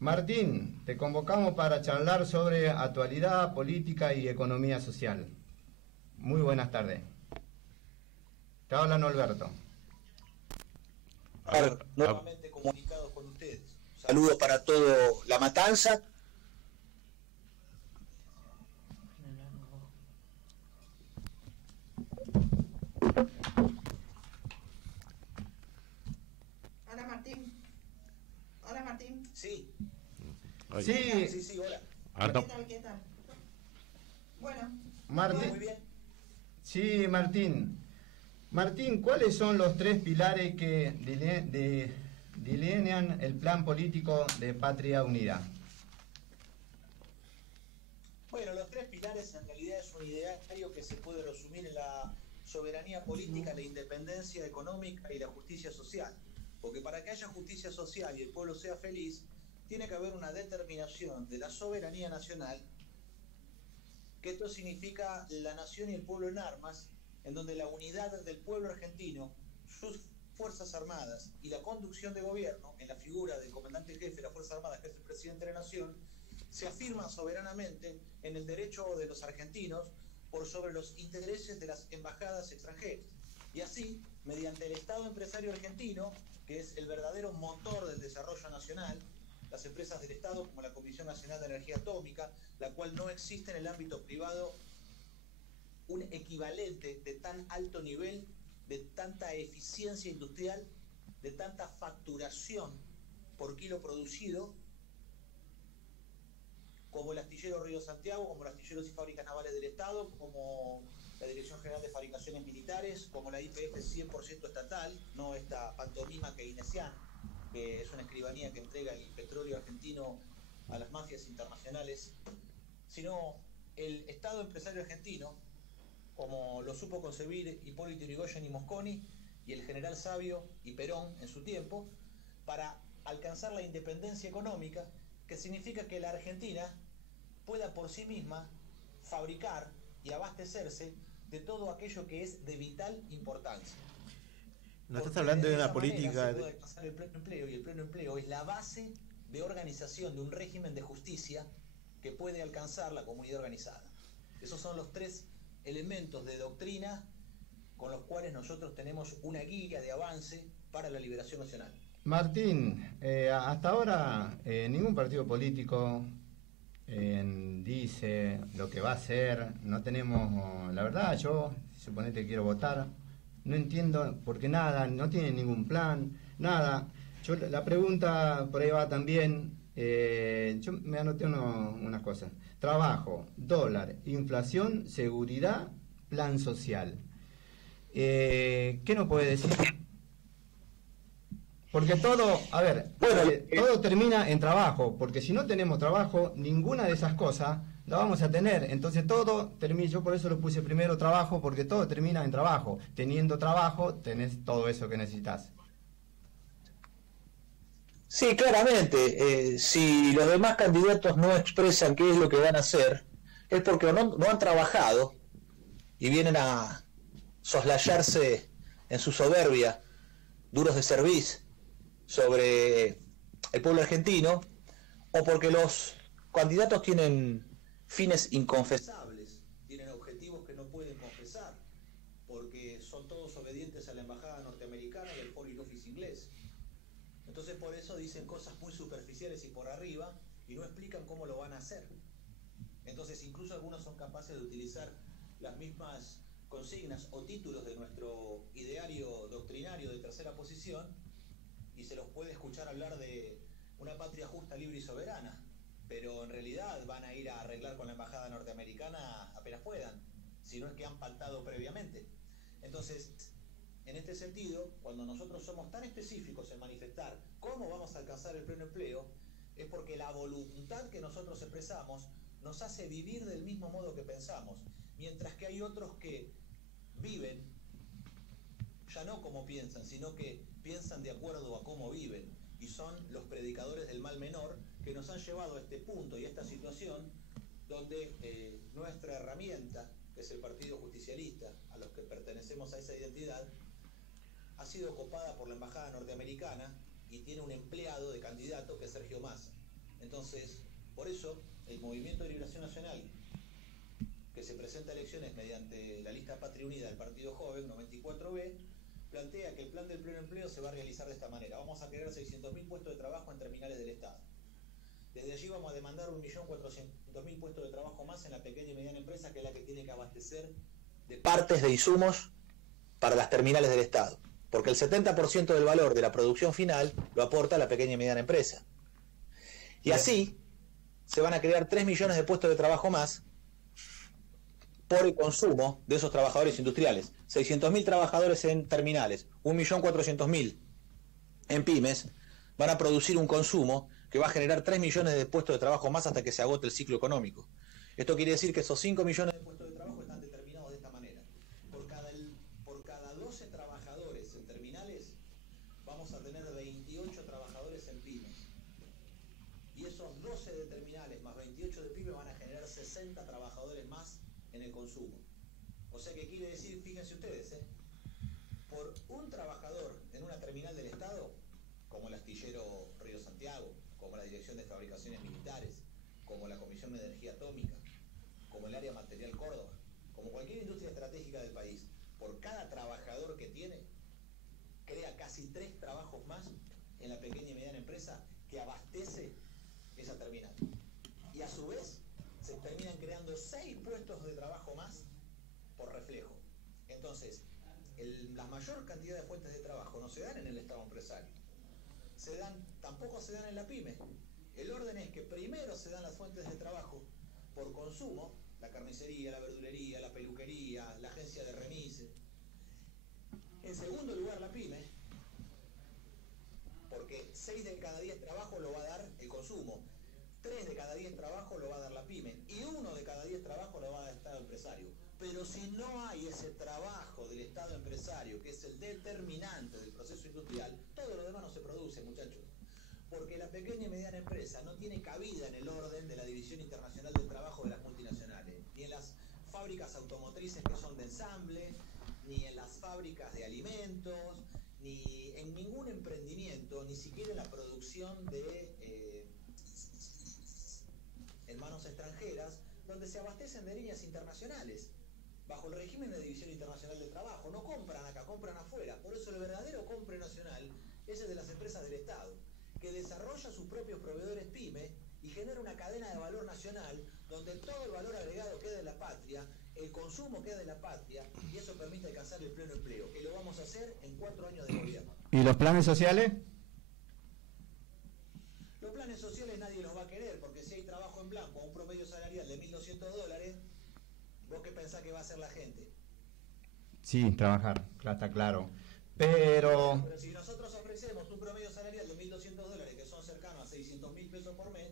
Martín, te convocamos para charlar sobre actualidad, política y economía social. Muy buenas tardes. Te habla Norberto. Nuevamente comunicados con ustedes. Saludos para todo La Matanza. Hola Martín. Hola Martín. Sí. Sí, Hola. ¿Qué tal? Bueno. Martín. Muy bien. Sí, Martín. Martín, ¿cuáles son los tres pilares que delinean el plan político de Patria Unida? Bueno, los tres pilares en realidad es un ideario que se puede resumir en la soberanía política, la independencia económica y la justicia social. Porque para que haya justicia social y el pueblo sea feliz, tiene que haber una determinación de la soberanía nacional, que esto significa la nación y el pueblo en armas, en donde la unidad del pueblo argentino, sus Fuerzas Armadas y la conducción de gobierno, en la figura del comandante jefe de las Fuerzas Armadas, que es el presidente de la Nación, se afirma soberanamente en el derecho de los argentinos por sobre los intereses de las embajadas extranjeras. Y así, mediante el Estado empresario argentino, que es el verdadero motor del desarrollo nacional, las empresas del Estado como la Comisión Nacional de Energía Atómica, la cual no existe en el ámbito privado un equivalente de tan alto nivel, de tanta eficiencia industrial, de tanta facturación por kilo producido, como el astillero Río Santiago, como los astilleros y fábricas navales del Estado, como la Dirección General de Fabricaciones Militares, como la YPF 100% estatal, no esta pantomima keynesiana, que es una escribanía que entrega el petróleo argentino a las mafias internacionales, sino el Estado empresario argentino, como lo supo concebir Hipólito Yrigoyen y Mosconi, y el general Sabio y Perón en su tiempo, para alcanzar la independencia económica, que significa que la Argentina pueda por sí misma fabricar y abastecerse de todo aquello que es de vital importancia. No estás hablando de una política se puede alcanzar el pleno empleo, y el pleno empleo es la base de organización de un régimen de justicia que puede alcanzar la comunidad organizada. Esos son los tres elementos de doctrina con los cuales nosotros tenemos una guía de avance para la liberación nacional. Martín, hasta ahora ningún partido político dice lo que va a hacer. No tenemos, la verdad, yo, suponete que quiero votar, no entiendo porque nada, no tienen ningún plan, nada. Yo la pregunta por ahí va también, yo me anoté unas cosas: trabajo, dólar, inflación, seguridad, plan social. ¿Qué nos puede decir? Porque todo, a ver, todo termina en trabajo, porque si no tenemos trabajo, ninguna de esas cosas la vamos a tener. Entonces todo termina, yo por eso lo puse primero trabajo, porque todo termina en trabajo. Teniendo trabajo, tenés todo eso que necesitas. Sí, claramente. Si los demás candidatos no expresan qué es lo que van a hacer, es porque no han trabajado y vienen a soslayarse en su soberbia, duros de cerviz, sobre el pueblo argentino, o porque los candidatos tienen fines inconfesables, tienen objetivos que no pueden confesar, porque son todos obedientes a la embajada norteamericana y al Foreign Office inglés. Entonces por eso dicen cosas muy superficiales y por arriba y no explican cómo lo van a hacer. Entonces incluso algunos son capaces de utilizar las mismas consignas o títulos de nuestro ideario doctrinario de tercera posición, y se los puede escuchar hablar de una patria justa, libre y soberana, pero en realidad van a ir a arreglar con la embajada norteamericana apenas puedan, si no es que han pactado previamente. Entonces, en este sentido, cuando nosotros somos tan específicos en manifestar cómo vamos a alcanzar el pleno empleo, es porque la voluntad que nosotros expresamos nos hace vivir del mismo modo que pensamos, mientras que hay otros que viven ya no como piensan, sino que piensan de acuerdo a cómo viven, y son los predicadores del mal menor que nos han llevado a este punto y a esta situación donde nuestra herramienta, que es el Partido Justicialista, a los que pertenecemos a esa identidad, ha sido copada por la embajada norteamericana y tiene un empleado de candidato que es Sergio Massa. Entonces, por eso, el Movimiento de Liberación Nacional, que se presenta a elecciones mediante la lista Patria Unida del Partido Joven, 94B, plantea que el plan del pleno empleo se va a realizar de esta manera. Vamos a crear 600.000 puestos de trabajo en terminales del Estado. Desde allí vamos a demandar 1.400.000 puestos de trabajo más en la pequeña y mediana empresa, que es la que tiene que abastecer de partes de insumos para las terminales del Estado. Porque el 70% del valor de la producción final lo aporta la pequeña y mediana empresa. Y así se van a crear 3 millones de puestos de trabajo más por el consumo de esos trabajadores industriales. 600.000 trabajadores en terminales, 1.400.000 en pymes, van a producir un consumo que va a generar 3 millones de puestos de trabajo más hasta que se agote el ciclo económico. Esto quiere decir que esos 5 millones de puestos de trabajo están determinados de esta manera. Por cada 12 trabajadores en terminales, vamos a tener 28 trabajadores en pymes. Y esos 12 de terminales más 28 de pymes van a generar 60 trabajadores más en el consumo. O sea que quiere decir, fíjense ustedes, por un trabajador en una terminal del Estado, como el astillero Río Santiago, como la Dirección de Fabricaciones Militares, como la Comisión de Energía Atómica, como el Área Material Córdoba, como cualquier industria estratégica del país, por cada trabajador que tiene, crea casi 3 trabajos más en la pequeña y mediana empresa que abastece esa terminal. Y a su vez, se terminan creando 6 puestos de trabajo más por reflejo. Entonces, la mayor cantidad de fuentes de trabajo no se dan en el Estado empresario. Tampoco se dan en la pyme. El orden es que primero se dan las fuentes de trabajo por consumo, la carnicería, la verdulería, la peluquería, la agencia de remises. En segundo lugar, la pyme, porque 6 de cada 10 trabajo lo va a dar el consumo, 3 de cada 10 trabajo lo va a dar la pyme y 1 de cada 10 trabajo lo va a dar el Estado empresario. Pero si no hay ese trabajo del Estado empresario, que es el determinante del proceso industrial, todo lo demás no se produce, muchachos. Porque la pequeña y mediana empresa no tiene cabida en el orden de la División Internacional del Trabajo de las multinacionales, ni en las fábricas automotrices que son de ensamble, ni en las fábricas de alimentos, ni en ningún emprendimiento, ni siquiera en la producción de en manos extranjeras, donde se abastecen de líneas internacionales, bajo el régimen de División Internacional del Trabajo. No compran acá, compran afuera. Por eso el verdadero compre nacional es el de las empresas del Estado, que desarrolla sus propios proveedores pyme y genera una cadena de valor nacional donde todo el valor agregado queda en la patria, el consumo queda en la patria, y eso permite alcanzar el pleno empleo, que lo vamos a hacer en 4 años de gobierno. ¿Y los planes sociales? Los planes sociales nadie los va a querer, porque si hay trabajo en blanco a un promedio salarial de $1.200, ¿vos qué pensás que va a hacer la gente? Sí, trabajar, está claro. Pero Si nosotros ofrecemos un promedio salarial de $1.200, que son cercanos a 600.000 pesos por mes,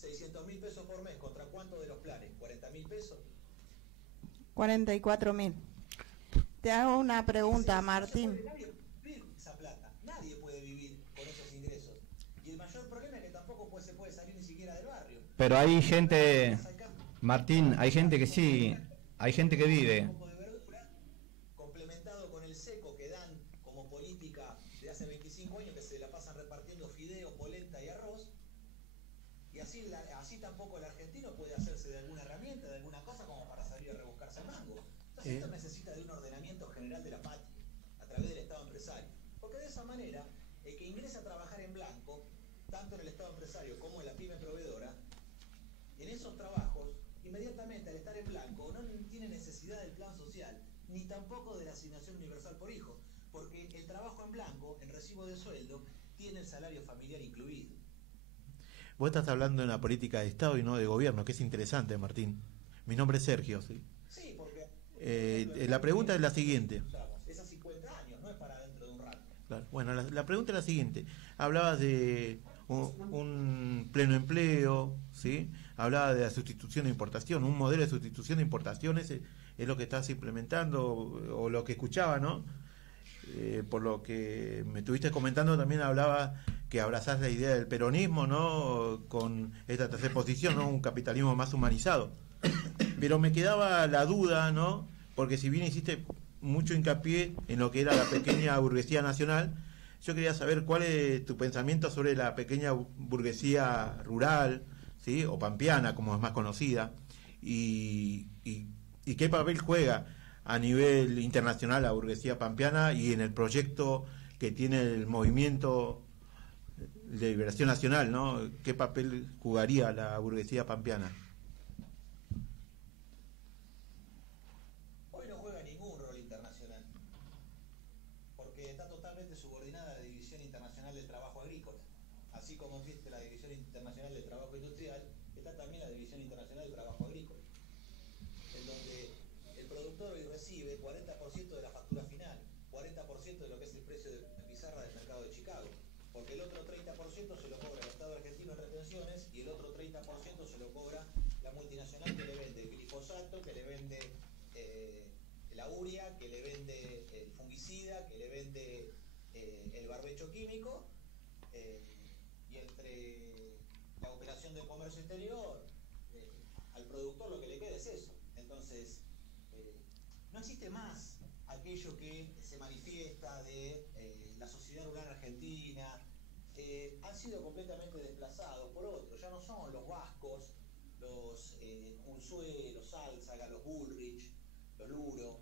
600.000 pesos por mes, ¿contra cuánto de los planes? ¿40.000 pesos? 44.000. Te hago una pregunta, Martín. Nadie puede vivir con esa plata. Nadie puede vivir con esos ingresos. Y el mayor problema es que tampoco se puede salir ni siquiera del barrio. pero hay gente, Martín, hay gente que sí, hay gente que vive. Complementado con el seco que dan como política de hace 25 años, que se la pasan repartiendo fideo, polenta y arroz, y así tampoco el argentino puede hacerse de alguna herramienta, de alguna cosa como para salir a rebuscarse el mango. Entonces esto necesita de un ordenamiento general de la patria, a través del Estado empresario, porque de esa manera el que ingresa a trabajar en blanco, tanto en el Estado empresario como en la pyme proveedora, en esos trabajos, inmediatamente al estar en blanco, no tiene necesidad del plan social, ni tampoco de la asignación universal por hijo, porque el trabajo en blanco, en recibo de sueldo, tiene el salario familiar incluido. Vos estás hablando de una política de Estado y no de gobierno, que es interesante, Martín. Mi nombre es Sergio, ¿sí? Sí, porque la pregunta es la siguiente. es a 50 años, no es para dentro de un rato. Claro. Bueno, la pregunta es la siguiente. Hablabas de un pleno empleo, ¿sí? Hablaba de la sustitución de importación, un modelo de sustitución de importaciones es lo que estás implementando o lo que escuchaba, ¿no? Por lo que me estuviste comentando, también hablaba que abrazás la idea del peronismo, ¿no? Con esta tercera posición, ¿no? Un capitalismo más humanizado. Pero me quedaba la duda, ¿no? Porque si bien hiciste mucho hincapié en lo que era la pequeña burguesía nacional, yo quería saber cuál es tu pensamiento sobre la pequeña burguesía rural, ¿sí? O pampeana, como es más conocida, y qué papel juega a nivel internacional la burguesía pampeana y en el proyecto que tiene el movimiento de liberación nacional, ¿no? ¿Qué papel jugaría la burguesía pampeana? Hoy no juega ningún rol internacional, porque está totalmente subordinada a la División Internacional del Trabajo Agrícola. Así como existe la División Internacional del Trabajo Industrial, está también la División Internacional del Trabajo Agrícola, en donde el productor hoy recibe 40% de la factura final, 40% de lo que es el precio de pizarra del mercado de Chicago, porque el otro 30% se lo cobra el Estado argentino en retenciones y el otro 30% se lo cobra la multinacional que le vende el glifosato, que le vende la urea, que le vende el fungicida, que le vende el barbecho químico, y entre la operación del comercio exterior, al productor lo que le queda es eso. Entonces, no existe más aquello que se manifiesta de la sociedad rural argentina. Han sido completamente desplazados por otros. Ya no son los vascos, los Unzué, los Álzaga, los Bullrich, los Luro.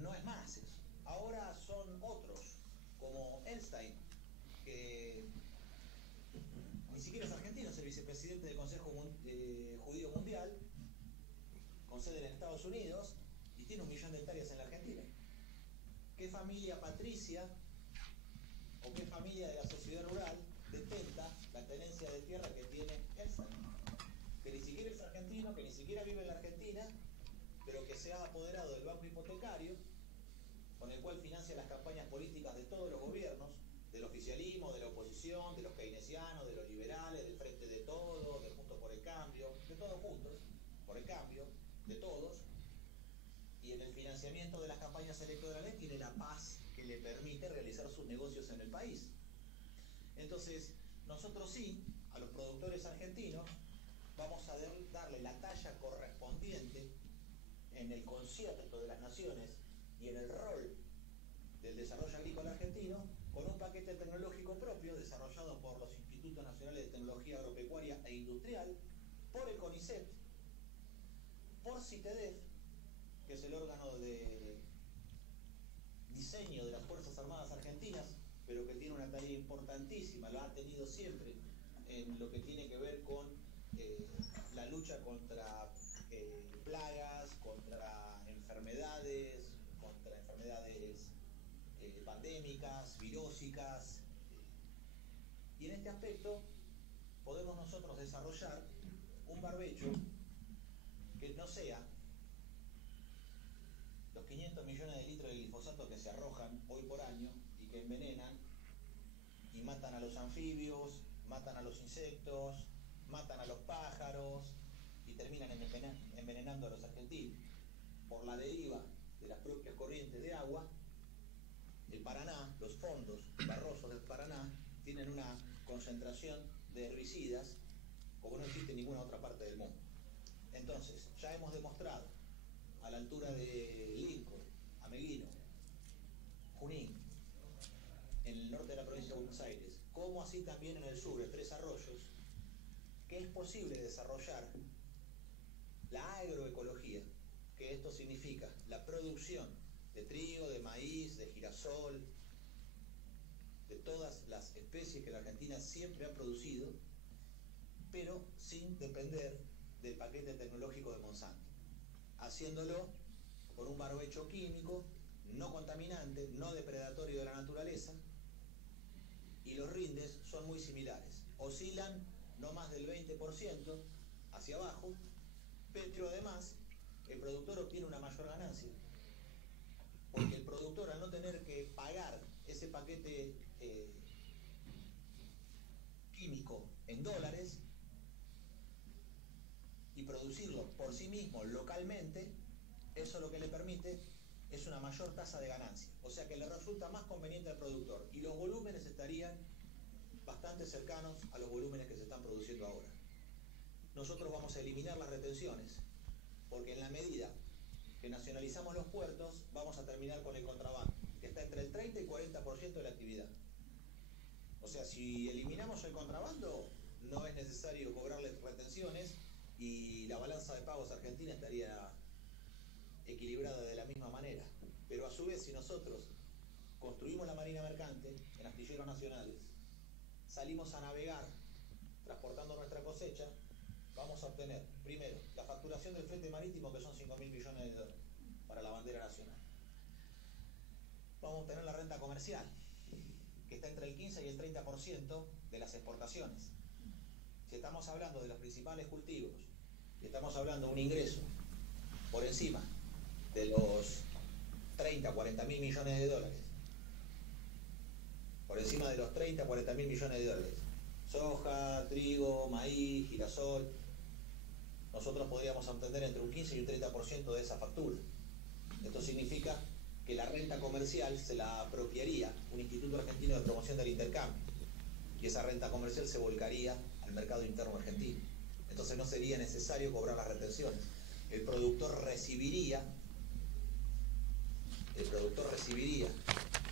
No es más eso. Ahora son otros, como Einstein, que ni siquiera es argentino, es el vicepresidente del Consejo Judío Mundial, con sede en Estados Unidos, y tiene 1 millón de hectáreas en la Argentina. ¿Qué familia patricia o qué familia de la sociedad rural detenta la tenencia de tierra que tiene Einstein? Que ni siquiera es argentino, que ni siquiera vive en la Argentina, pero que se ha apoderado del banco hipotecario, con el cual financia las campañas políticas de todos los gobiernos, del oficialismo, de la oposición, de los keynesianos, de los liberales, del Frente de Todos, de Juntos por el Cambio, de todos juntos, por el cambio, de todos, y en el financiamiento de las campañas electorales tiene la paz que le permite realizar sus negocios en el país. Entonces, nosotros sí, a los productores argentinos, vamos a darle la talla correspondiente en el concierto de las naciones y en el rol del desarrollo agrícola argentino, con un paquete tecnológico propio desarrollado por los Institutos Nacionales de Tecnología Agropecuaria e Industrial, por el CONICET, por CITEDEF, que es el órgano de diseño de las Fuerzas Armadas Argentinas, pero que tiene una tarea importantísima, lo ha tenido siempre, en lo que tiene que ver con la lucha contra plagas, contra enfermedades pandémicas, virósicas, y en este aspecto podemos nosotros desarrollar un barbecho que no sea los 500 millones de litros de glifosato que se arrojan hoy por año y que envenenan y matan a los anfibios, matan a los insectos, matan a los pájaros y terminan envenenando a los argentinos. Por la deriva de las propias corrientes de agua, el Paraná, los fondos barrosos del Paraná, tienen una concentración de herbicidas como no existe en ninguna otra parte del mundo. Entonces, ya hemos demostrado a la altura de Lincoln, Ameguino, Junín, en el norte de la provincia de Buenos Aires, como así también en el sur, en Tres Arroyos, que es posible desarrollar la agroecología, que esto significa la producción de trigo, de maíz, de girasol, de todas las especies que la Argentina siempre ha producido, pero sin depender del paquete tecnológico de Monsanto, haciéndolo con un barbecho químico, no contaminante, no depredatorio de la naturaleza, y los rindes son muy similares, oscilan no más del 20% hacia abajo, pero además el productor obtiene una mayor ganancia, porque el productor, al no tener que pagar ese paquete químico en dólares y producirlo por sí mismo localmente, eso lo que le permite es una mayor tasa de ganancia, o sea que le resulta más conveniente al productor y los volúmenes estarían bastante cercanos a los volúmenes que se están produciendo ahora. Nosotros vamos a eliminar las retenciones, porque en la medida que nacionalizamos los puertos, vamos a terminar con el contrabando, que representa entre el 30 y 40% de la actividad. O sea, si eliminamos el contrabando, no es necesario cobrarle retenciones y la balanza de pagos argentina estaría equilibrada de la misma manera. Pero a su vez, si nosotros construimos la marina mercante en astilleros nacionales, salimos a navegar transportando nuestra cosecha, vamos a obtener, primero, la facturación del flete marítimo, que son 5.000 millones de dólares para la bandera nacional. Vamos a obtener la renta comercial, que está entre el 15 y el 30% de las exportaciones. Si estamos hablando de los principales cultivos, y estamos hablando de un ingreso por encima de los 30, 40 mil millones de dólares, por encima de los 30, 40 mil millones de dólares, soja, trigo, maíz, girasol, nosotros podríamos obtener entre un 15 y un 30% de esa factura. Esto significa que la renta comercial se la apropiaría un Instituto Argentino de Promoción del Intercambio, y esa renta comercial se volcaría al mercado interno argentino. Entonces no sería necesario cobrar las retenciones. El productor recibiría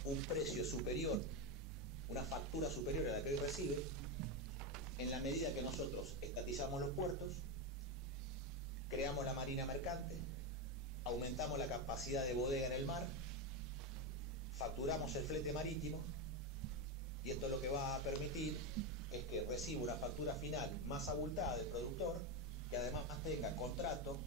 un precio superior, una factura superior a la que hoy recibe, en la medida que nosotros estatizamos los puertos, creamos la marina mercante, aumentamos la capacidad de bodega en el mar, facturamos el flete marítimo, y esto lo que va a permitir es que reciba una factura final más abultada del productor, que además tenga contrato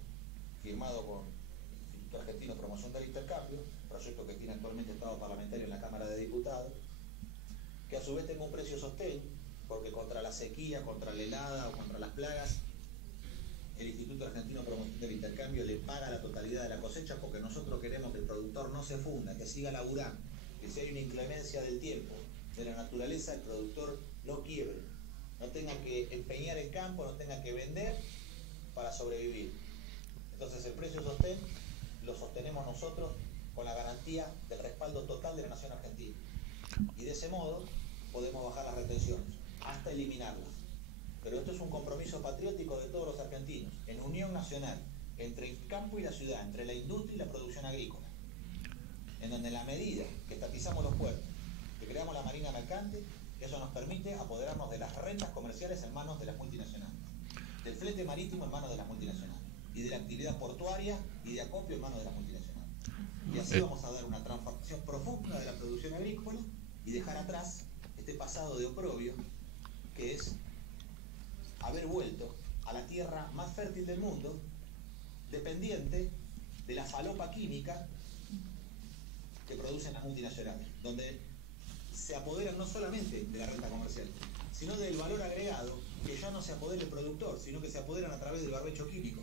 firmado con el Instituto Argentino de Promoción del Intercambio, proyecto que tiene actualmente estado parlamentario en la Cámara de Diputados, que a su vez tenga un precio sostén, porque contra la sequía, contra la helada o contra las plagas, el Instituto Argentino de Promoción del Intercambio le paga la totalidad de la cosecha, porque nosotros queremos que el productor no se funda, que siga laburando, que si hay una inclemencia del tiempo, de la naturaleza, el productor no quiebre, no tenga que empeñar el campo, no tenga que vender para sobrevivir. Entonces el precio sostén lo sostenemos nosotros con la garantía del respaldo total de la nación argentina. Y de ese modo podemos bajar las retenciones, hasta eliminarlas. Pero esto es un compromiso patriótico de todos los argentinos, en unión nacional, entre el campo y la ciudad, entre la industria y la producción agrícola, en donde en la medida que estatizamos los puertos, que creamos la marina mercante, eso nos permite apoderarnos de las rentas comerciales en manos de las multinacionales, del flete marítimo en manos de las multinacionales, y de la actividad portuaria y de acopio en manos de las multinacionales. Y así vamos a dar una transformación profunda de la producción agrícola y dejar atrás este pasado de oprobio, que es haber vuelto a la tierra más fértil del mundo, dependiente de la falopa química que producen las multinacionales, donde se apoderan no solamente de la renta comercial, sino del valor agregado, que ya no se apodera el productor, sino que se apoderan a través del barbecho químico.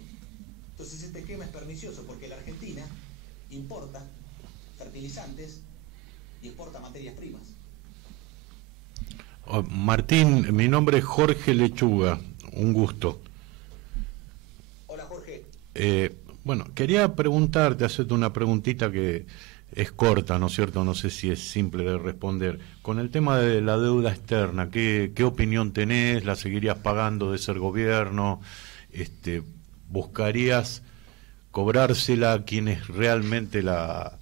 Entonces este esquema es pernicioso, porque la Argentina importa fertilizantes y exporta materias primas. Oh, Martín, mi nombre es Jorge Lechuga, un gusto. Hola, Jorge. Bueno, quería preguntarte, hacerte una preguntita que es corta, ¿no es cierto? No sé si es simple de responder. Con el tema de la deuda externa, ¿qué opinión tenés? ¿La seguirías pagando de ser gobierno? ¿Buscarías cobrársela a quienes realmente la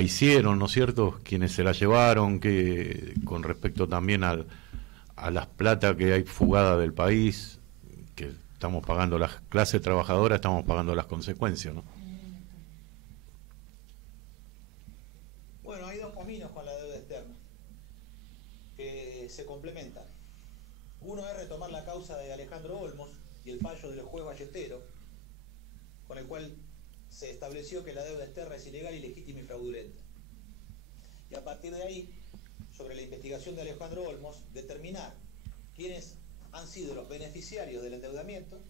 hicieron, ¿no es cierto? Quienes se la llevaron, que con respecto también a las plata que hay fugada del país, que estamos pagando, la clase trabajadora estamos pagando las consecuencias, ¿no? Bueno, hay dos caminos con la deuda externa que se complementan. Uno es retomar la causa de Alejandro Olmos y el fallo del juez Ballestero, con el cual se estableció que la deuda externa es ilegal, ilegítima y fraudulenta. Y a partir de ahí, sobre la investigación de Alejandro Olmos, determinar quiénes han sido los beneficiarios del endeudamiento,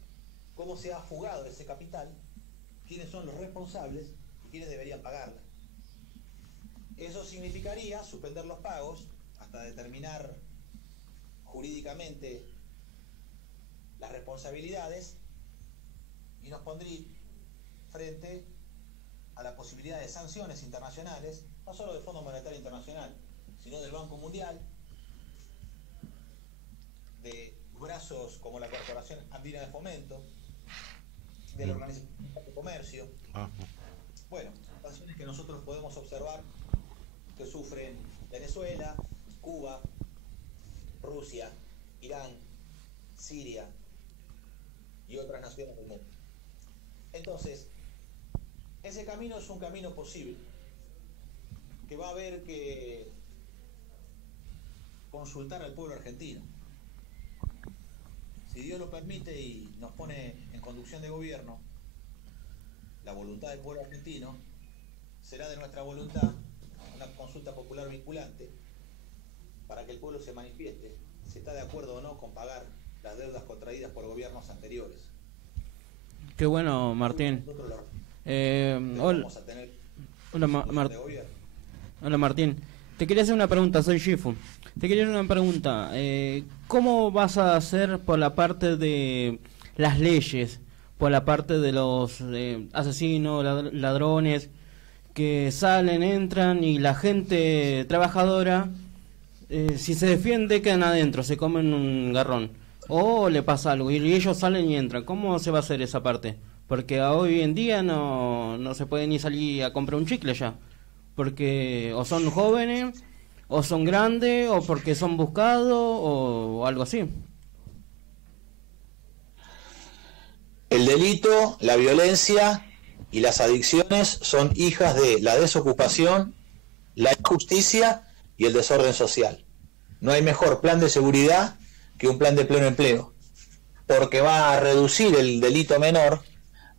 cómo se ha fugado ese capital, quiénes son los responsables y quiénes deberían pagarla. Eso significaría suspender los pagos hasta determinar jurídicamente las responsabilidades, y nos pondría frente a la posibilidad de sanciones internacionales, no solo del Fondo Monetario Internacional, sino del Banco Mundial, de brazos como la Corporación Andina de Fomento, de la Organización de Comercio. Bueno, sanciones que nosotros podemos observar que sufren Venezuela, Cuba, Rusia, Irán, Siria y otras naciones del mundo. Entonces, ese camino es un camino posible, que va a haber que consultar al pueblo argentino. Si Dios lo permite y nos pone en conducción de gobierno, la voluntad del pueblo argentino, será de nuestra voluntad una consulta popular vinculante para que el pueblo se manifieste si está de acuerdo o no con pagar las deudas contraídas por gobiernos anteriores. Qué bueno, Martín. Vamos a tener Hola, Martín. Te quería hacer una pregunta, soy Shifu. Te quería hacer una pregunta. ¿Cómo vas a hacer por la parte de las leyes, por la parte de los asesinos, ladrones, que salen, entran y la gente trabajadora, si se defiende, quedan adentro, se comen un garrón? O le pasa algo y ellos salen y entran. ¿Cómo se va a hacer esa parte? Porque hoy en día no se puede ni salir a comprar un chicle ya. Porque o son jóvenes, o son grandes, o porque son buscados, o algo así. El delito, la violencia y las adicciones son hijas de la desocupación, la injusticia y el desorden social. No hay mejor plan de seguridad que un plan de pleno empleo, porque va a reducir el delito menor,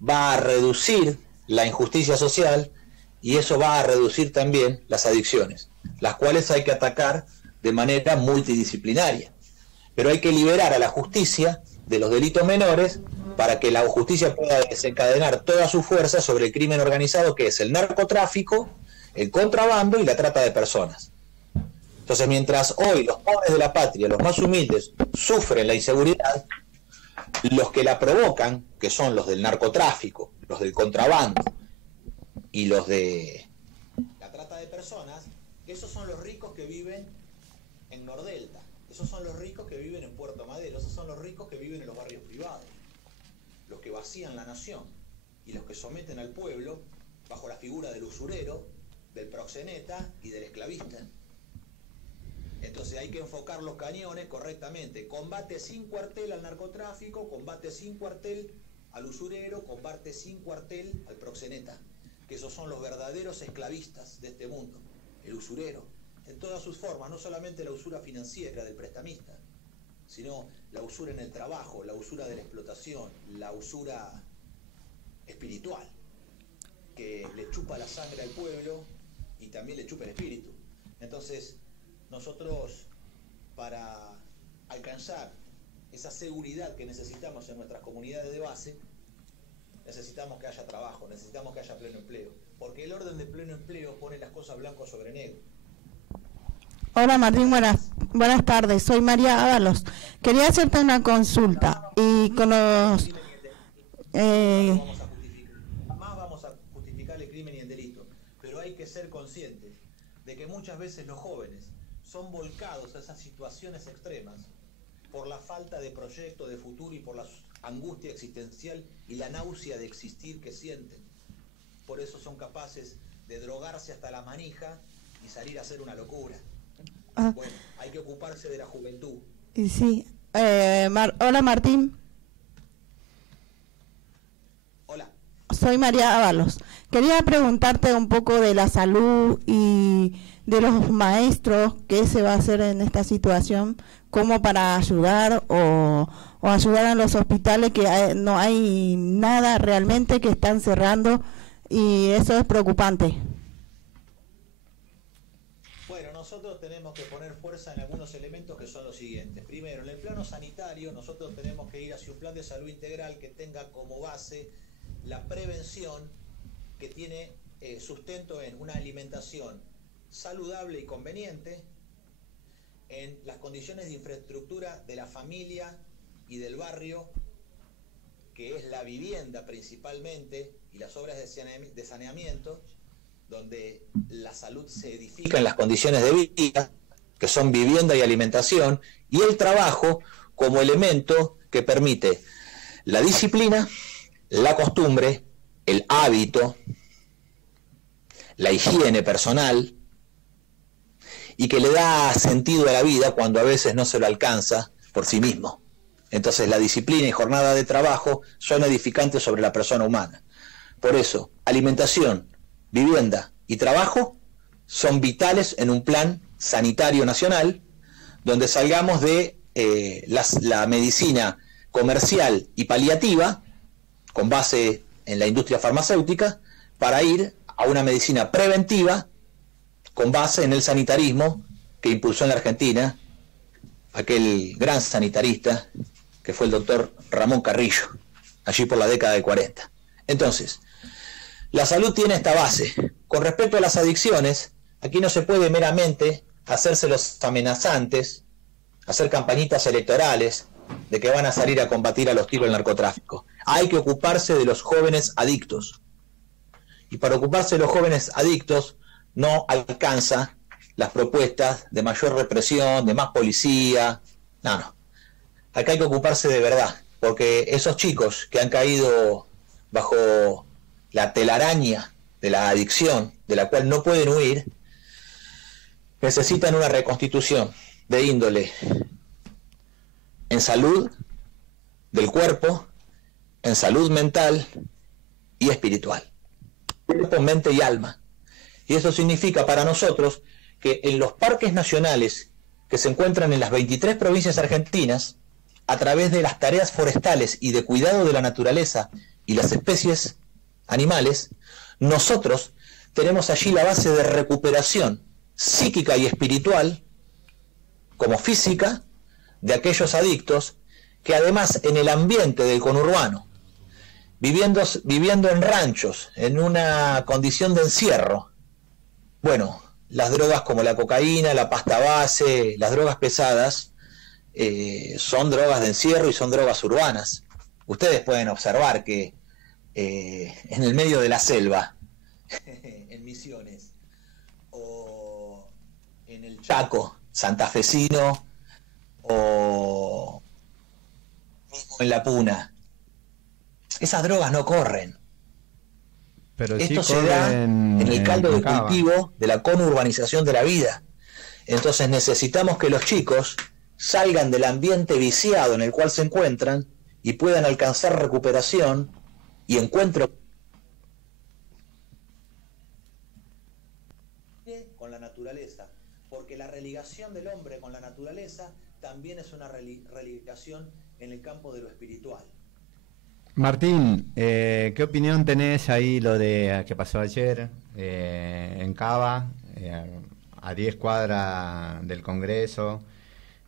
va a reducir la injusticia social y eso va a reducir también las adicciones, las cuales hay que atacar de manera multidisciplinaria. Pero hay que liberar a la justicia de los delitos menores para que la justicia pueda desencadenar toda su fuerza sobre el crimen organizado, que es el narcotráfico, el contrabando y la trata de personas. Entonces, mientras hoy los pobres de la patria, los más humildes, sufren la inseguridad, los que la provocan, que son los del narcotráfico, los del contrabando y los de la trata de personas, esos son los ricos que viven en Nordelta, esos son los ricos que viven en Puerto Madero, esos son los ricos que viven en los barrios privados, los que vacían la nación y los que someten al pueblo bajo la figura del usurero, del proxeneta y del esclavista. Entonces hay que enfocar los cañones correctamente. Combate sin cuartel al narcotráfico, combate sin cuartel al usurero, combate sin cuartel al proxeneta, que esos son los verdaderos esclavistas de este mundo. El usurero, en todas sus formas, no solamente la usura financiera del prestamista, sino la usura en el trabajo, la usura de la explotación, la usura espiritual, que le chupa la sangre al pueblo y también le chupa el espíritu. Entonces, nosotros, para alcanzar esa seguridad que necesitamos en nuestras comunidades de base, necesitamos que haya trabajo, necesitamos que haya pleno empleo, porque el orden de pleno empleo pone las cosas blanco sobre negro. Hola Martín, buenas tardes, soy María Ábalos. Quería hacerte una consulta y con los... Jamás vamos a justificar el crimen y el delito, pero hay que ser conscientes de que muchas veces los jóvenes son volcados a esas situaciones extremas por la falta de proyecto, de futuro y por la angustia existencial y la náusea de existir que sienten. Por eso son capaces de drogarse hasta la manija y salir a hacer una locura. Bueno, hay que ocuparse de la juventud. Sí. Hola Martín. Hola. Soy María Ábalos. Quería preguntarte un poco de la salud y de los maestros, qué se va a hacer en esta situación, como para ayudar o ayudar a los hospitales que no hay nada realmente, que están cerrando y eso es preocupante. Bueno, nosotros tenemos que poner fuerza en algunos elementos que son los siguientes. Primero, en el plano sanitario, nosotros tenemos que ir hacia un plan de salud integral que tenga como base la prevención, que tiene sustento en una alimentación saludable y conveniente, en las condiciones de infraestructura de la familia y del barrio, que es la vivienda principalmente, y las obras de saneamiento, donde la salud se edifica en las condiciones de vida, que son vivienda y alimentación, y el trabajo como elemento que permite la disciplina, la costumbre, el hábito, la higiene personal, y que le da sentido a la vida cuando a veces no se lo alcanza por sí mismo. Entonces la disciplina y jornada de trabajo son edificantes sobre la persona humana. Por eso, alimentación, vivienda y trabajo son vitales en un plan sanitario nacional, donde salgamos de la medicina comercial y paliativa, con base en la industria farmacéutica, para ir a una medicina preventiva, con base en el sanitarismo que impulsó en la Argentina aquel gran sanitarista que fue el doctor Ramón Carrillo, allí por la década del 40. Entonces, la salud tiene esta base. Con respecto a las adicciones, aquí no se puede meramente hacerse los amenazantes, hacer campañitas electorales de que van a salir a combatir a los tiros del narcotráfico. Hay que ocuparse de los jóvenes adictos. Y para ocuparse de los jóvenes adictos no alcanza las propuestas de mayor represión, de más policía. No. Acá hay que ocuparse de verdad, porque esos chicos que han caído bajo la telaraña de la adicción, de la cual no pueden huir, necesitan una reconstitución de índole en salud del cuerpo, en salud mental y espiritual. Cuerpo, mente y alma. Y eso significa para nosotros que en los parques nacionales que se encuentran en las 23 provincias argentinas, a través de las tareas forestales y de cuidado de la naturaleza y las especies animales, nosotros tenemos allí la base de recuperación psíquica y espiritual, como física, de aquellos adictos que además en el ambiente del conurbano, viviendo en ranchos, en una condición de encierro, bueno, las drogas como la cocaína, la pasta base, las drogas pesadas, son drogas de encierro y son drogas urbanas. Ustedes pueden observar que en el medio de la selva, en Misiones, o en el Chaco santafesino, o en la Puna, esas drogas no corren. Pero esto sí se da en el caldo de cultivo de la conurbanización de la vida. Entonces necesitamos que los chicos salgan del ambiente viciado en el cual se encuentran y puedan alcanzar recuperación y encuentro con la naturaleza, porque la religación del hombre con la naturaleza también es una religación en el campo de lo espiritual. Martín, ¿qué opinión tenés ahí lo de que pasó ayer en Cava, a 10 cuadras del Congreso?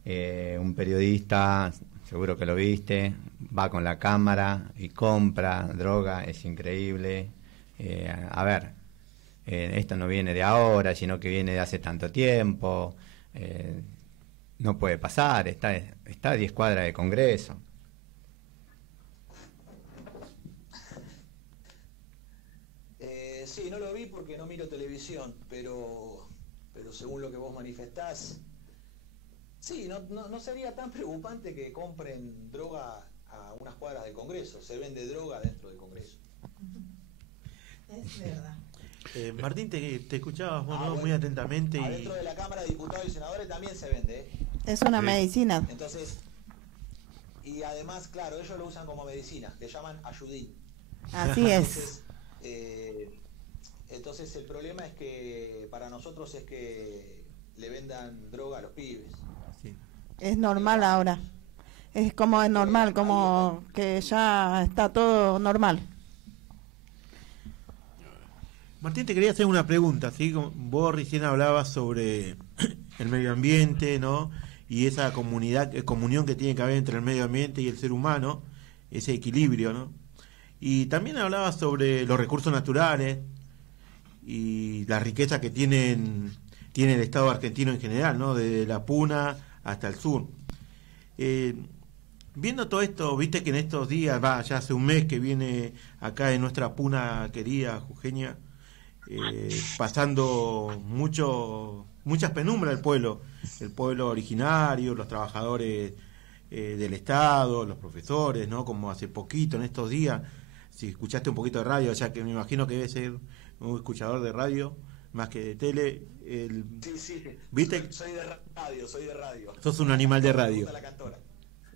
Un periodista, seguro que lo viste, va con la cámara y compra droga, es increíble. A ver, esto no viene de ahora, sino que viene de hace tanto tiempo. No puede pasar, está a 10 cuadras del Congreso. Sí, no lo vi porque no miro televisión, pero según lo que vos manifestás, sí, no sería tan preocupante que compren droga a unas cuadras del Congreso. Se vende droga dentro del Congreso. Es verdad. Martín, te escuchabas bueno, muy atentamente. Adentro de la Cámara de Diputados y Senadores también se vende. Es una medicina. Entonces, y además, claro, ellos lo usan como medicina, le llaman ayudín. Así es. Entonces el problema es que para nosotros es que le vendan droga a los pibes. Sí. Es normal ahora. Es como es normal, como que ya está todo normal. Martín, te quería hacer una pregunta, ¿sí? Vos recién hablabas sobre el medio ambiente, ¿no? Y esa comunión que tiene que haber entre el medio ambiente y el ser humano, ese equilibrio, ¿no? Y también hablabas sobre los recursos naturales y la riqueza que tiene el Estado argentino en general, ¿no? Desde la Puna hasta el sur. Viendo todo esto, viste que en estos días, ya hace un mes que viene acá en nuestra Puna querida, jujeña, pasando muchas penumbras el pueblo originario, los trabajadores del Estado, los profesores, ¿no? Como hace poquito, en estos días, si escuchaste un poquito de radio, ya que me imagino que debe ser un escuchador de radio, más que de tele. Sí. ¿Viste? Soy de radio. Sos un animal de radio. La cantora.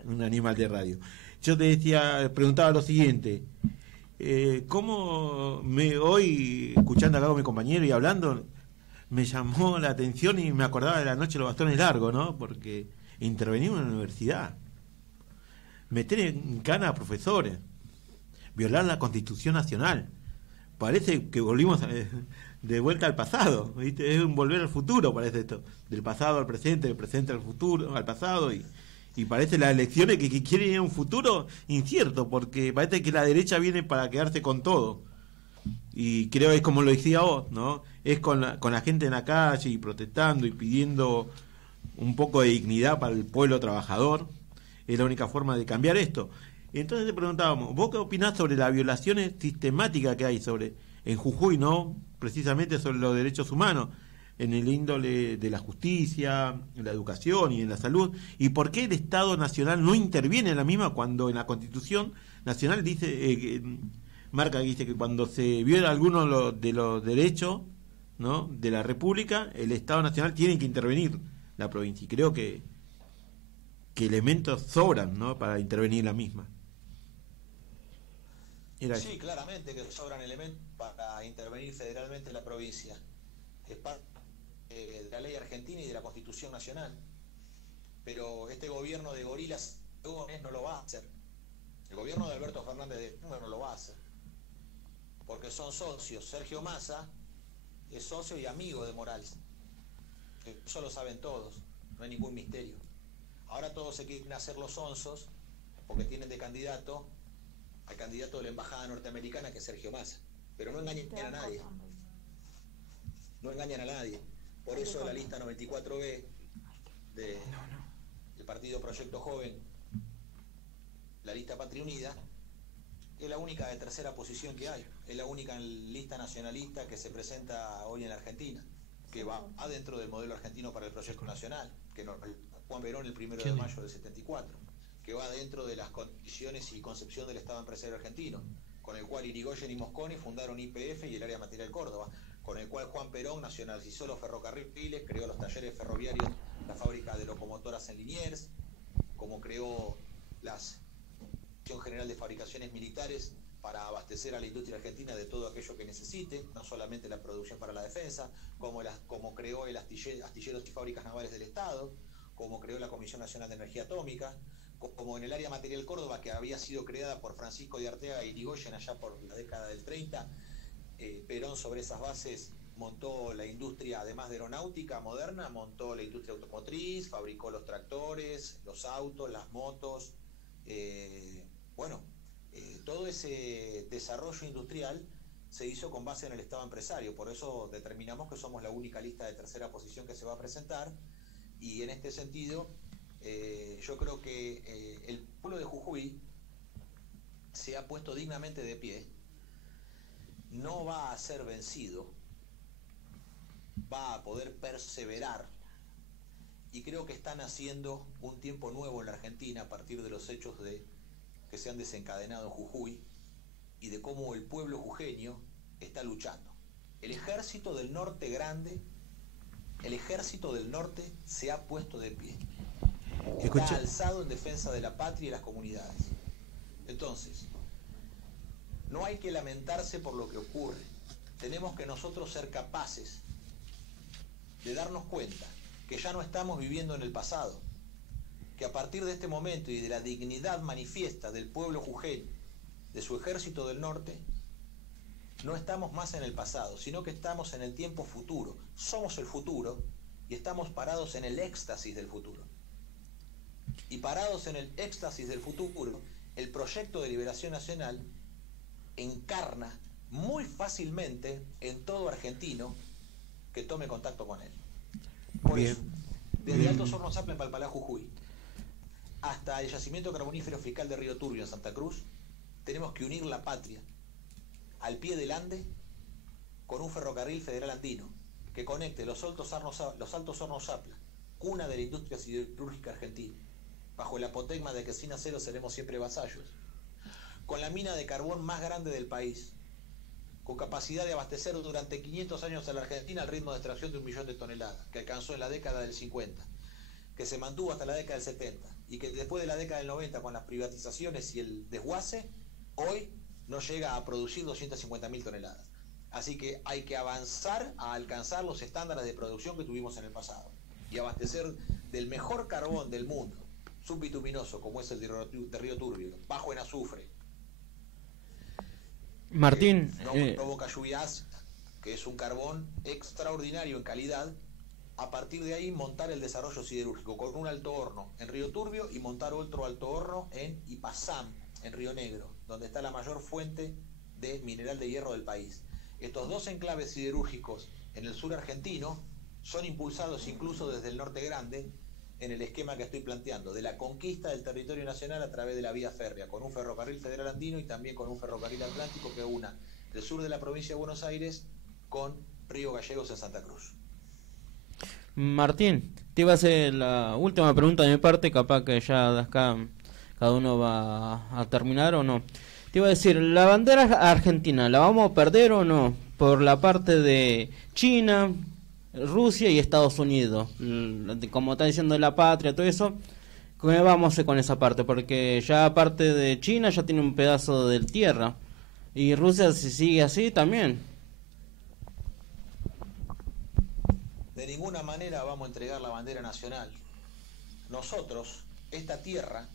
Un animal de radio. Yo te preguntaba lo siguiente. Hoy, escuchando acá con mi compañero y hablando, me llamó la atención y me acordaba de la noche de los bastones largos, ¿no? Porque intervenimos en la universidad. Meter en cana a profesores. Violar la Constitución Nacional. Parece que volvimos de vuelta al pasado, ¿viste? Es un volver al futuro, parece esto. Del pasado al presente, del presente al futuro, al pasado, y parece las elecciones que quieren ir a un futuro incierto, porque parece que la derecha viene para quedarse con todo. Y creo que es como lo decía vos, ¿no? Es con la gente en la calle y protestando y pidiendo un poco de dignidad para el pueblo trabajador. Es la única forma de cambiar esto. Entonces te preguntábamos, ¿vos qué opinás sobre las violaciones sistemáticas que hay en Jujuy, no precisamente sobre los derechos humanos, en el índole de la justicia, en la educación y en la salud? ¿Y por qué el Estado Nacional no interviene en la misma cuando en la Constitución Nacional dice, dice que cuando se viola alguno de los derechos, ¿no?, de la República, el Estado Nacional tiene que intervenir la provincia? Y creo que elementos sobran, ¿no?, para intervenir en la misma. Sí, claramente que sobran elementos para intervenir federalmente en la provincia. Es parte de la ley argentina y de la Constitución Nacional. Pero este gobierno de gorilas no lo va a hacer. El gobierno de Alberto Fernández de Kirchner no lo va a hacer. Porque son socios. Sergio Massa es socio y amigo de Morales. Eso lo saben todos. No hay ningún misterio. Ahora todos se quieren hacer los onzos porque tienen de candidato al candidato de la embajada norteamericana, que es Sergio Massa. Pero no engañan a nadie. No engañan a nadie. Por eso la lista 94B del partido Proyecto Joven, la lista Patria Unida, es la única de tercera posición que hay. Es la única lista nacionalista que se presenta hoy en la Argentina, que va adentro del modelo argentino para el proyecto nacional, que Juan Perón el 1 de mayo del 74. Que va dentro de las condiciones y concepción del Estado empresario argentino, con el cual Irigoyen y Mosconi fundaron YPF y el Área Material Córdoba, con el cual Juan Perón nacionalizó los ferrocarriles, creó los talleres ferroviarios, la fábrica de locomotoras en Liniers, como creó la Dirección General de Fabricaciones Militares para abastecer a la industria argentina de todo aquello que necesite, no solamente la producción para la defensa, como creó el astilleros y fábricas navales del Estado, como creó la Comisión Nacional de Energía Atómica, como en el Área Material Córdoba, que había sido creada por Francisco de Arteaga e Irigoyen allá por la década del 30, Perón sobre esas bases montó la industria, además de aeronáutica moderna, montó la industria automotriz, fabricó los tractores, los autos, las motos, todo ese desarrollo industrial se hizo con base en el Estado empresario. Por eso determinamos que somos la única lista de tercera posición que se va a presentar, y en este sentido yo creo que el pueblo de Jujuy se ha puesto dignamente de pie, no va a ser vencido, va a poder perseverar, y creo que están haciendo un tiempo nuevo en la Argentina a partir de los hechos que se han desencadenado en Jujuy y de cómo el pueblo jujeño está luchando. El ejército del norte grande, el ejército del norte se ha puesto de pie. Está alzado en defensa de la patria y las comunidades. Entonces, no hay que lamentarse por lo que ocurre. Tenemos que nosotros ser capaces de darnos cuenta que ya no estamos viviendo en el pasado, que a partir de este momento y de la dignidad manifiesta del pueblo jujeño, de su ejército del norte, no estamos más en el pasado, sino que estamos en el tiempo futuro. Somos el futuro y estamos parados en el éxtasis del futuro. Y parados en el éxtasis del futuro, el proyecto de liberación nacional encarna muy fácilmente en todo argentino que tome contacto con él. Por eso, desde Altos Hornos Zapla en Palpalá, Jujuy, hasta el yacimiento carbonífero fiscal de Río Turbio en Santa Cruz, tenemos que unir la patria al pie del Ande con un ferrocarril federal andino que conecte los Altos Hornos Zapla, cuna de la industria siderúrgica argentina, bajo el apotegma de que sin acero seremos siempre vasallos, con la mina de carbón más grande del país, con capacidad de abastecer durante 500 años a la Argentina al ritmo de extracción de 1 millón de toneladas, que alcanzó en la década del 50, que se mantuvo hasta la década del 70, y que después de la década del 90, con las privatizaciones y el desguace, hoy no llega a producir 250.000 toneladas. Así que hay que avanzar a alcanzar los estándares de producción que tuvimos en el pasado y abastecer del mejor carbón del mundo, subbituminoso, como es el de Río Turbio, bajo en azufre. Martín, No provoca lluvias, que es un carbón extraordinario en calidad. A partir de ahí montar el desarrollo siderúrgico con un alto horno en Río Turbio y montar otro alto horno en Ipazam, en Río Negro, donde está la mayor fuente de mineral de hierro del país. Estos dos enclaves siderúrgicos en el sur argentino son impulsados incluso desde el Norte Grande en el esquema que estoy planteando, de la conquista del territorio nacional a través de la vía férrea, con un ferrocarril federal andino y también con un ferrocarril atlántico que una el sur de la provincia de Buenos Aires con Río Gallegos en Santa Cruz. Martín, te iba a hacer la última pregunta de mi parte, capaz que ya de acá cada uno va a terminar o no. Te iba a decir, ¿la bandera argentina la vamos a perder o no? Por la parte de China, Rusia y Estados Unidos, como está diciendo la patria, todo eso, ¿cómo vamos a hacer con esa parte? Porque ya aparte de China ya tiene un pedazo de tierra, y Rusia si sigue así también. De ninguna manera vamos a entregar la bandera nacional. Nosotros, esta tierra,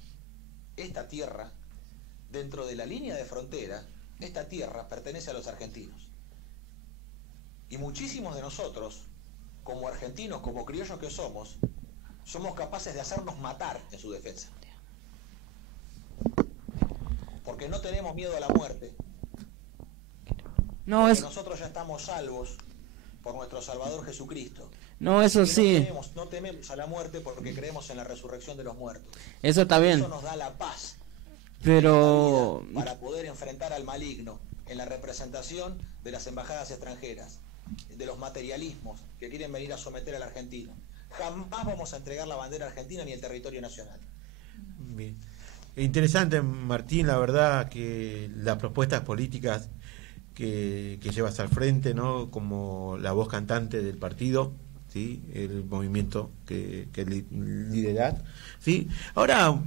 dentro de la línea de frontera, esta tierra pertenece a los argentinos. Y muchísimos de nosotros, como argentinos, como criollos que somos capaces de hacernos matar en su defensa. Porque no tenemos miedo a la muerte. No, porque nosotros ya estamos salvos por nuestro Salvador Jesucristo. No, eso sí. No tememos a la muerte porque creemos en la resurrección de los muertos. Eso está bien. Eso nos da la paz. Pero para poder enfrentar al maligno en la representación de las embajadas extranjeras, de los materialismos que quieren venir a someter al argentino. Jamás vamos a entregar la bandera argentina ni el territorio nacional. Bien. Interesante, Martín, la verdad que las propuestas políticas que llevas al frente, ¿no? Como la voz cantante del partido, ¿sí? El movimiento que liderás, ¿sí? Ahora,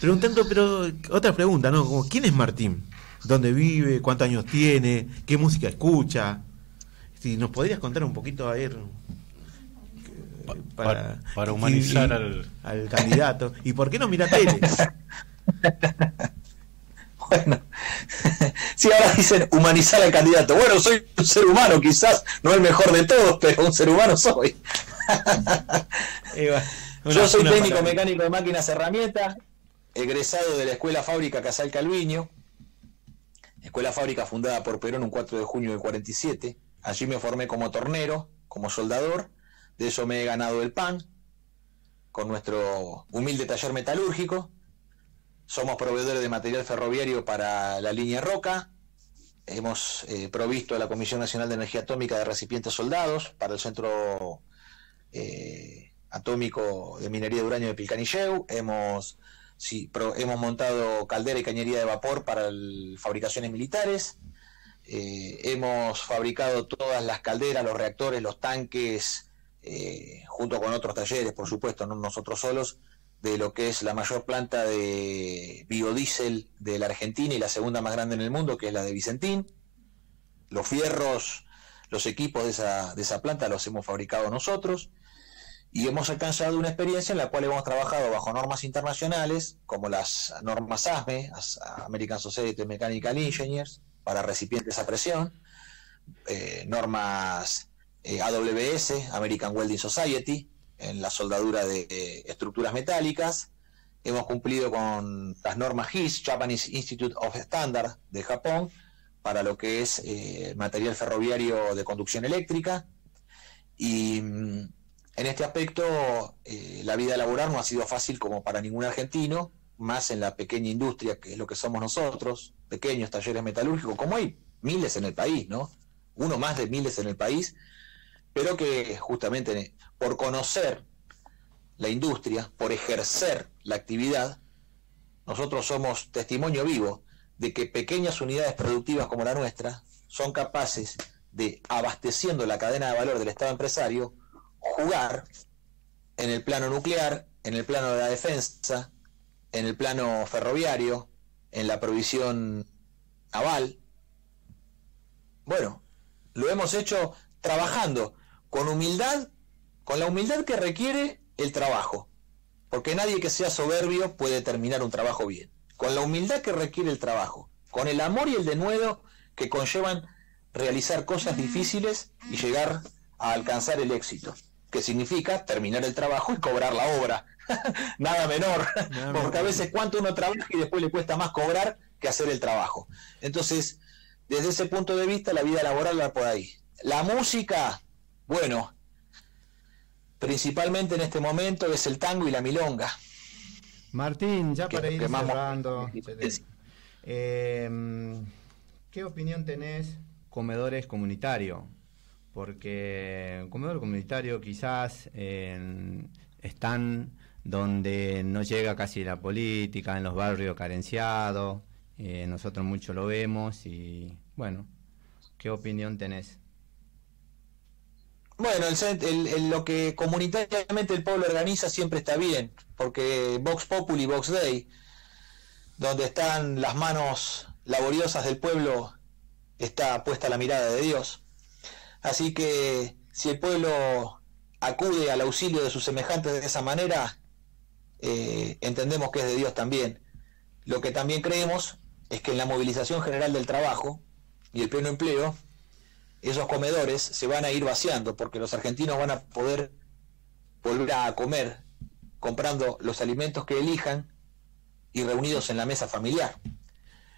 preguntando, pero otra pregunta, ¿no? Como, ¿quién es Martín? ¿Dónde vive? ¿Cuántos años tiene? ¿Qué música escucha? Si nos podrías contar un poquito a ver para humanizar al candidato. ¿Y por qué no mira tele? Bueno, sí, ahora dicen humanizar al candidato. Bueno, soy un ser humano, quizás no el mejor de todos, pero un ser humano soy. Yo soy técnico mecánico de máquinas herramientas, egresado de la Escuela Fábrica Casal Calviño, escuela fábrica fundada por Perón un 4 de junio del 47. Allí me formé como tornero, como soldador, de eso me he ganado el pan, con nuestro humilde taller metalúrgico. Somos proveedores de material ferroviario para la línea Roca, hemos provisto a la Comisión Nacional de Energía Atómica de recipientes soldados para el Centro Atómico de Minería de Uranio de Pilcanilleu, hemos montado caldera y cañería de vapor para fabricaciones militares, hemos fabricado todas las calderas, los reactores, los tanques, junto con otros talleres, por supuesto, no nosotros solos, de lo que es la mayor planta de biodiesel de la Argentina y la segunda más grande en el mundo, que es la de Vicentín. Los fierros, los equipos de esa planta los hemos fabricado nosotros, y hemos alcanzado una experiencia en la cual hemos trabajado bajo normas internacionales, como las normas ASME, American Society of Mechanical Engineers, para recipientes a presión, normas AWS, American Welding Society, en la soldadura de estructuras metálicas. Hemos cumplido con las normas JIS, Japanese Institute of Standards, de Japón, para lo que es material ferroviario de conducción eléctrica. Y en este aspecto la vida laboral no ha sido fácil como para ningún argentino, más en la pequeña industria, que es lo que somos nosotros, pequeños talleres metalúrgicos, como hay miles en el país, ¿no? Uno más de miles en el país, pero que justamente por conocer la industria, por ejercer la actividad, nosotros somos testimonio vivo de que pequeñas unidades productivas como la nuestra son capaces de, abasteciendo la cadena de valor del Estado empresario, jugar en el plano nuclear, en el plano de la defensa, en el plano ferroviario, en la provisión naval. Bueno, lo hemos hecho trabajando con humildad, con la humildad que requiere el trabajo, porque nadie que sea soberbio puede terminar un trabajo bien. Con la humildad que requiere el trabajo, con el amor y el denuedo que conllevan realizar cosas difíciles y llegar a alcanzar el éxito, que significa terminar el trabajo y cobrar la obra. Nada menor, porque a veces cuánto uno trabaja y después le cuesta más cobrar que hacer el trabajo. Entonces, desde ese punto de vista, la vida laboral va por ahí. La música, bueno, principalmente en este momento es el tango y la milonga. Martín, ya Que para lo ir que más cerrando, ¿qué opinión tenés comedores comunitarios? Porque un comedor comunitario quizás están donde no llega casi la política, en los barrios carenciados, nosotros mucho lo vemos y bueno, ¿qué opinión tenés? Bueno, lo que comunitariamente el pueblo organiza siempre está bien, porque Vox Populi, Vox Dei, donde están las manos laboriosas del pueblo, está puesta la mirada de Dios. Así que si el pueblo acude al auxilio de sus semejantes de esa manera, entendemos que es de Dios también. Lo que también creemos es que en la movilización general del trabajo y el pleno empleo, esos comedores se van a ir vaciando, porque los argentinos van a poder volver a comer comprando los alimentos que elijan y reunidos en la mesa familiar.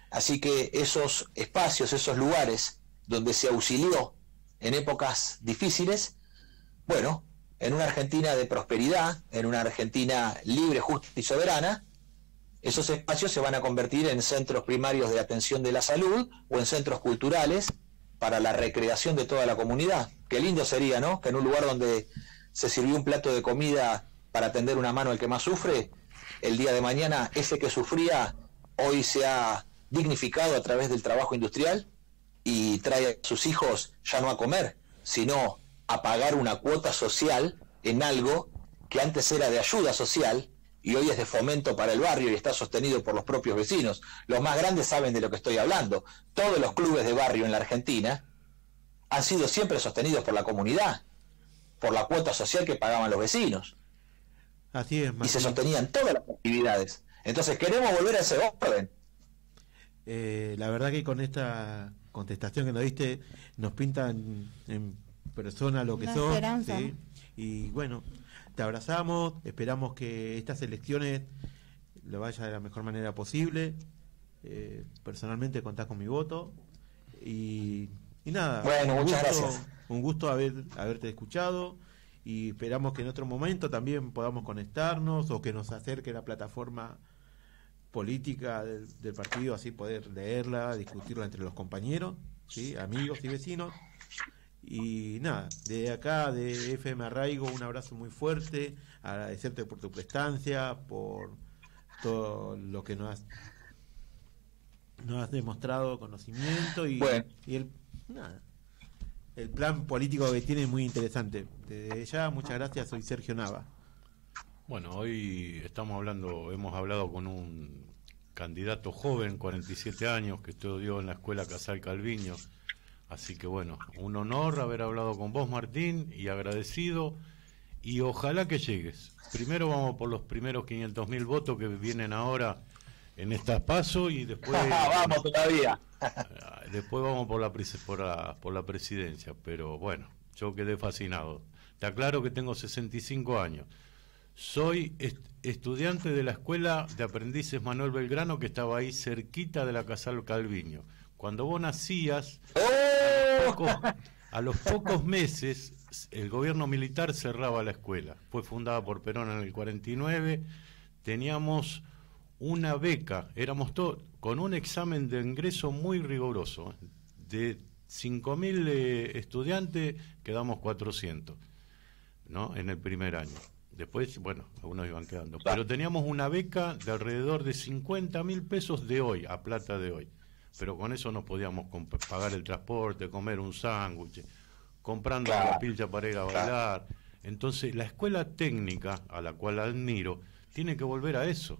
Así que esos espacios, esos lugares donde se auxilió en épocas difíciles, bueno, en una Argentina de prosperidad, en una Argentina libre, justa y soberana, esos espacios se van a convertir en centros primarios de atención de la salud o en centros culturales para la recreación de toda la comunidad. Qué lindo sería, ¿no?, que en un lugar donde se sirvió un plato de comida para tender una mano al que más sufre, el día de mañana ese que sufría hoy se ha dignificado a través del trabajo industrial y trae a sus hijos ya no a comer, sino a pagar una cuota social en algo que antes era de ayuda social y hoy es de fomento para el barrio y está sostenido por los propios vecinos. Los más grandes saben de lo que estoy hablando. Todos los clubes de barrio en la Argentina han sido siempre sostenidos por la comunidad, por la cuota social que pagaban los vecinos. Así es, Martín. Y se sostenían todas las actividades. Entonces queremos volver a ese orden. La verdad que con esta contestación que nos diste nos pintan en persona lo que Una son, esperanza. ¿sí? Y bueno, te abrazamos, esperamos que estas elecciones lo vaya de la mejor manera posible. Personalmente contás con mi voto y nada. Bueno, muchas gracias. Un gusto haberte escuchado y esperamos que en otro momento también podamos conectarnos o que nos acerque la plataforma política del partido, así poder leerla, discutirla entre los compañeros, ¿sí?, amigos y vecinos. Y nada, de acá de FM Arraigo un abrazo muy fuerte, agradecerte por tu prestancia, por todo lo que nos has demostrado conocimiento y, bueno, y el plan político que tiene es muy interesante. Desde ya, muchas gracias, soy Sergio Nava. Bueno, hoy hemos hablado con un candidato joven, 47 años, que estudió en la Escuela Casal Calviño. Así que bueno, un honor haber hablado con vos, Martín, y agradecido, y ojalá que llegues. Primero vamos por los primeros 500.000 votos que vienen ahora en estas PASO y después... vamos todavía. Después vamos por la presidencia, pero bueno, yo quedé fascinado. Te aclaro que tengo 65 años. Soy estudiante de la Escuela de Aprendices Manuel Belgrano, que estaba ahí cerquita de la Casal Calviño. Cuando vos nacías, a los pocos meses, el gobierno militar cerraba la escuela. Fue fundada por Perón en el 49. Teníamos una beca, éramos todos, con un examen de ingreso muy riguroso. De 5.000 estudiantes, quedamos 400, ¿no?, en el primer año. Después, bueno, algunos iban quedando. Pero teníamos una beca de alrededor de 50.000 pesos de hoy, a plata de hoy. pero con eso no podíamos pagar el transporte, comer un sándwich, comprando Claro. la pilcha para ir a bailar. Entonces, la escuela técnica, a la cual admiro, tiene que volver a eso.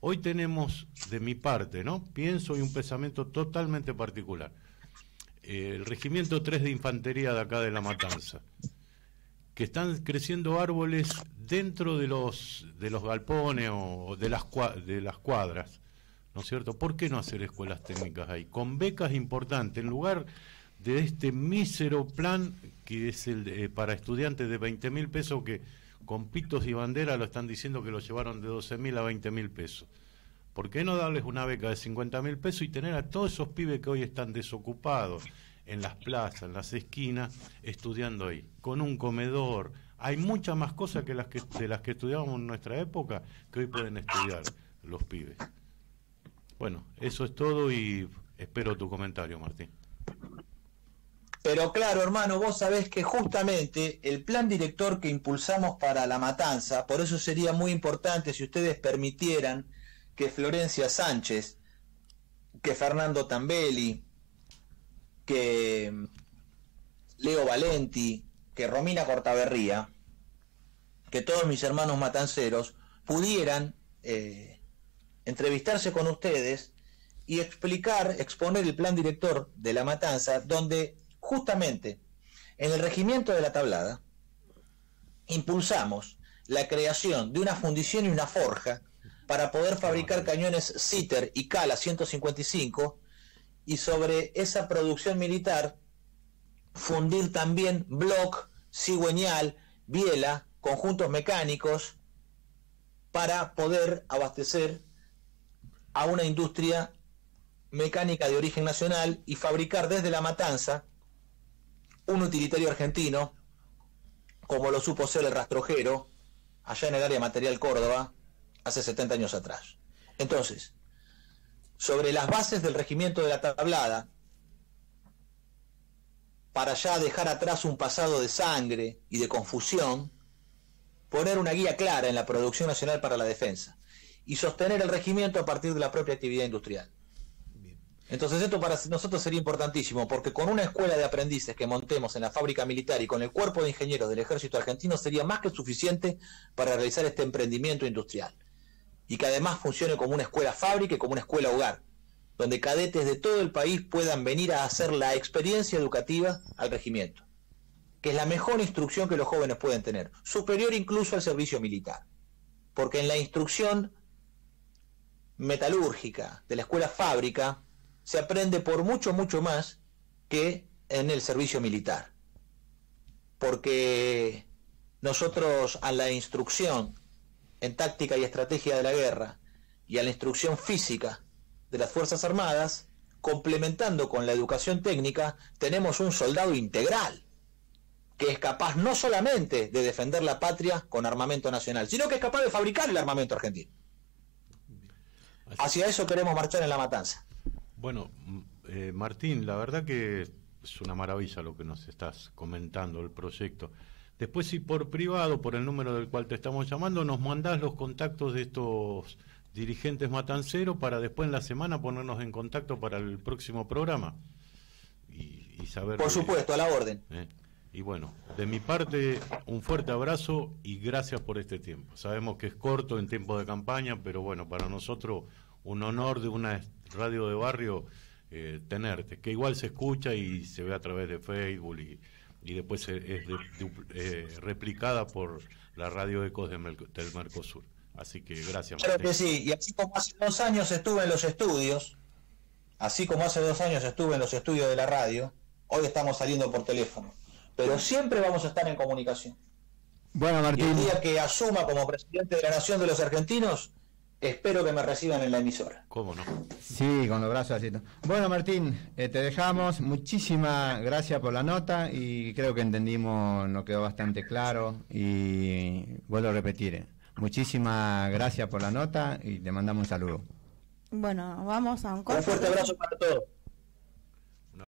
Hoy tenemos, de mi parte, ¿no? Pienso y un pensamiento totalmente particular. El Regimiento 3 de Infantería de acá de La Matanza, que están creciendo árboles dentro de los galpones o de las cuadras, ¿no es cierto? ¿Por qué no hacer escuelas técnicas ahí? Con becas importantes, en lugar de este mísero plan que es el para estudiantes de 20.000 pesos, que con pitos y bandera lo están diciendo que lo llevaron de 12.000 a 20.000 pesos. ¿Por qué no darles una beca de 50.000 pesos y tener a todos esos pibes que hoy están desocupados en las plazas, en las esquinas, estudiando ahí, con un comedor? Hay muchas más cosas de las que estudiábamos en nuestra época que hoy pueden estudiar los pibes. Bueno, eso es todo y espero tu comentario, Martín. Pero claro, hermano, vos sabés que justamente el plan director que impulsamos para La Matanza, por eso sería muy importante si ustedes permitieran que Florencia Sánchez, que Fernando Tambelli, que Leo Valenti, que Romina Cortaberría, que todos mis hermanos matanceros pudieran entrevistarse con ustedes y exponer el plan director de La Matanza, donde justamente en el regimiento de La Tablada impulsamos la creación de una fundición y una forja para poder fabricar cañones Sitter y Cala 155, y sobre esa producción militar fundir también Block, cigüeñal, biela, conjuntos mecánicos, para poder abastecer a una industria mecánica de origen nacional y fabricar desde La Matanza un utilitario argentino, como lo supo ser el Rastrojero, allá en el área material Córdoba, hace 70 años atrás. Entonces, sobre las bases del regimiento de La Tablada, para ya dejar atrás un pasado de sangre y de confusión, poner una guía clara en la producción nacional para la defensa y sostener el regimiento a partir de la propia actividad industrial. Entonces esto para nosotros sería importantísimo, porque con una escuela de aprendices que montemos en la fábrica militar y con el cuerpo de ingenieros del ejército argentino sería más que suficiente para realizar este emprendimiento industrial, y que además funcione como una escuela fábrica y como una escuela hogar, donde cadetes de todo el país puedan venir a hacer la experiencia educativa al regimiento, que es la mejor instrucción que los jóvenes pueden tener, superior incluso al servicio militar, porque en la instrucción metalúrgica de la escuela fábrica se aprende por mucho más que en el servicio militar, porque nosotros a la instrucción en táctica y estrategia de la guerra y a la instrucción física de las Fuerzas Armadas, complementando con la educación técnica, tenemos un soldado integral que es capaz no solamente de defender la patria con armamento nacional, sino que es capaz de fabricar el armamento argentino. Hacia eso queremos marchar en La Matanza. Bueno, Martín, la verdad que es una maravilla lo que nos estás comentando, el proyecto. Después, si por privado, por el número del cual te estamos llamando, nos mandás los contactos de estos dirigentes matanceros para después en la semana ponernos en contacto para el próximo programa y saber... Por supuesto, a la orden. Y bueno, de mi parte, un fuerte abrazo y gracias por este tiempo. Sabemos que es corto en tiempo de campaña, pero bueno, para nosotros un honor de una radio de barrio tenerte, que igual se escucha y se ve a través de Facebook y después es replicada por la radio Ecos del Mercosur. Así que gracias, Claro Martín. que sí, y así como hace 2 años estuve en los estudios, de la radio, hoy estamos saliendo por teléfono, pero siempre vamos a estar en comunicación. Bueno, Y Martín. el día que asuma como presidente de la Nación de los Argentinos, espero que me reciban en la emisora. ¿Cómo no? Sí, con los brazos así. Bueno, Martín, te dejamos. Muchísimas gracias por la nota y creo que entendimos, nos quedó bastante claro y vuelvo a repetir. Muchísimas gracias por la nota y te mandamos un saludo. Bueno, vamos a un Un corte. fuerte abrazo para todos.